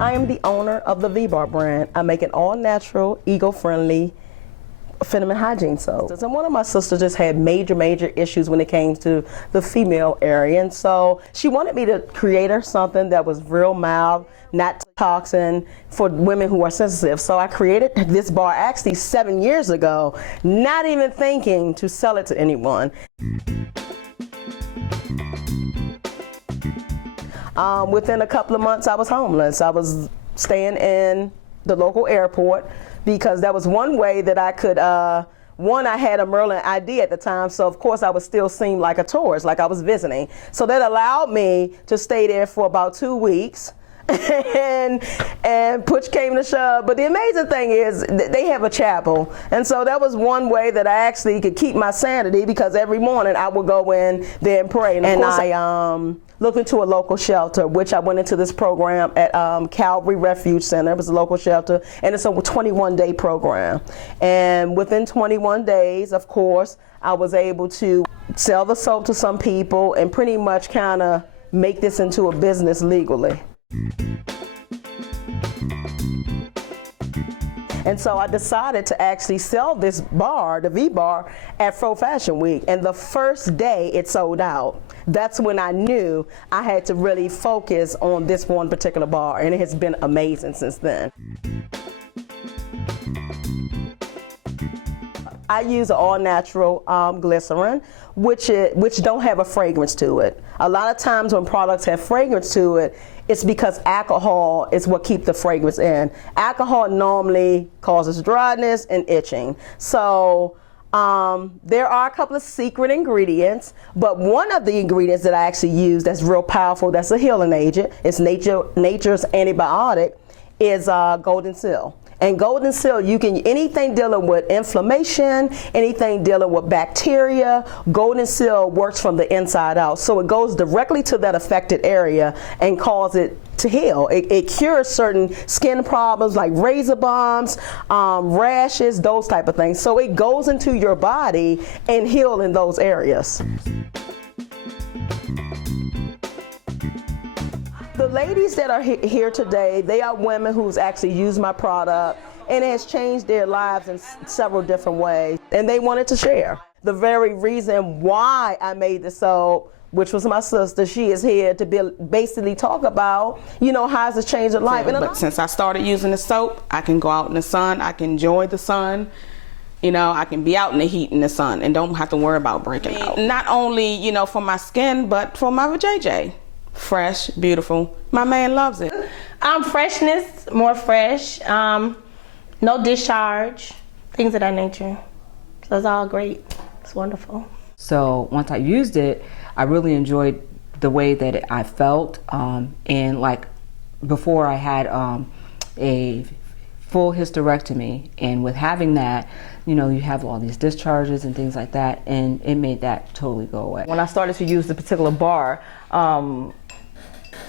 I am the owner of the V-Bar brand. I make an all-natural, eco-friendly feminine hygiene soap. And one of my sisters just had major issues when it came to the female area, and so she wanted me to create her something that was real mild, not toxin for women who are sensitive. So I created this bar actually 7 years ago, not even thinking to sell it to anyone. Within a couple of months, I was homeless. I was staying in the local airport because that was one way that I could, one, I had a Maryland ID at the time, so of course I would still seem like a tourist, like I was visiting. So that allowed me to stay there for about 2 weeks. and push came to shove. But the amazing thing is they have a chapel, and so that was one way that I actually could keep my sanity, because every morning I would go in there and pray. And I looked into a local shelter, which I went into this program at Calvary Refuge Center. It was a local shelter, and it's a 21-day program. And within 21 days, of course, I was able to sell the soap to some people and pretty much kind of make this into a business legally. And so I decided to actually sell this bar, the V-Bar, at Fro Fashion Week. And the first day it sold out. That's when I knew I had to really focus on this one particular bar, and it has been amazing since then. I use an all-natural glycerin, which don't have a fragrance to it. A lot of times when products have fragrance to it, it's because alcohol is what keeps the fragrance in. Alcohol normally causes dryness and itching. So there are a couple of secret ingredients, but one of the ingredients that I actually use that's real powerful, that's a healing agent, it's nature's antibiotic, is golden seal. And golden seal, you can, anything dealing with inflammation, anything dealing with bacteria, golden seal works from the inside out. So it goes directly to that affected area and causes it to heal. It cures certain skin problems like razor bumps, rashes, those type of things. So it goes into your body and heals in those areas. The ladies that are here today, they are women who's actually used my product, and it has changed their lives in several different ways, and they wanted to share. The very reason why I made the soap, which was my sister, she is here to basically talk about, you know, how has it changed her life. But since I started using the soap, I can go out in the sun, I can enjoy the sun. You know, I can be out in the heat in the sun and don't have to worry about breaking out. Not only, you know, for my skin, but for my vajayjay. Fresh, beautiful. My man loves it. Freshness, more fresh, no discharge, things of that nature. So it's all great. It's wonderful. So once I used it, I really enjoyed the way that I felt. And like before, I had a full hysterectomy, and with having that, you know, you have all these discharges and things like that, and it made that totally go away. When I started to use the particular bar,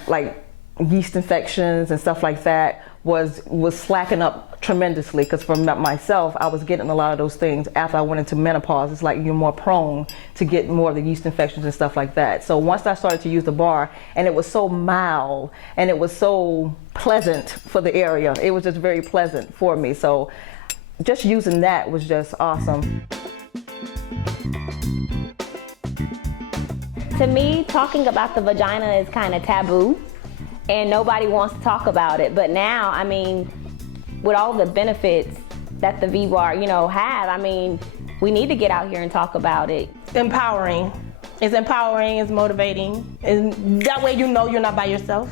like yeast infections and stuff like that was slacking up tremendously, because for myself, I was getting a lot of those things after I went into menopause. It's like you're more prone to get more of the yeast infections and stuff like that. So once I started to use the bar, and it was so mild and it was so pleasant for the area, it was just very pleasant for me. So just using that was just awesome. To me, talking about the vagina is kind of taboo, and nobody wants to talk about it. But now, I mean, with all the benefits that the V-Bar, you know, have, I mean, we need to get out here and talk about it. Empowering. It's empowering, it's motivating, and that way you know you're not by yourself.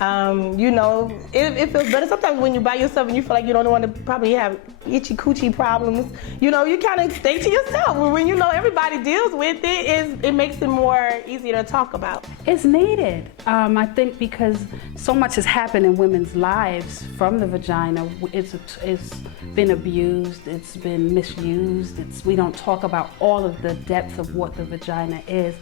You know, it feels better. Sometimes when you're by yourself and you feel like you don't want to probably have itchy coochie problems, you know, you kind of stay to yourself. When you know everybody deals with it, it makes it more easier to talk about. It's needed, I think, because so much has happened in women's lives from the vagina. It's been abused, it's been misused. We don't talk about all of the depth of what the vagina is.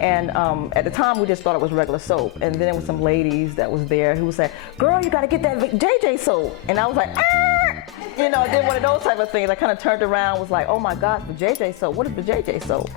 And at the time, we just thought it was regular soap. And then there was some ladies that was there who said, "Girl, you gotta get that JJ soap." And I was like, "Ah!" You know, I did one of those type of things. I kind of turned around, was like, "Oh my God, the JJ soap, what is the JJ soap?"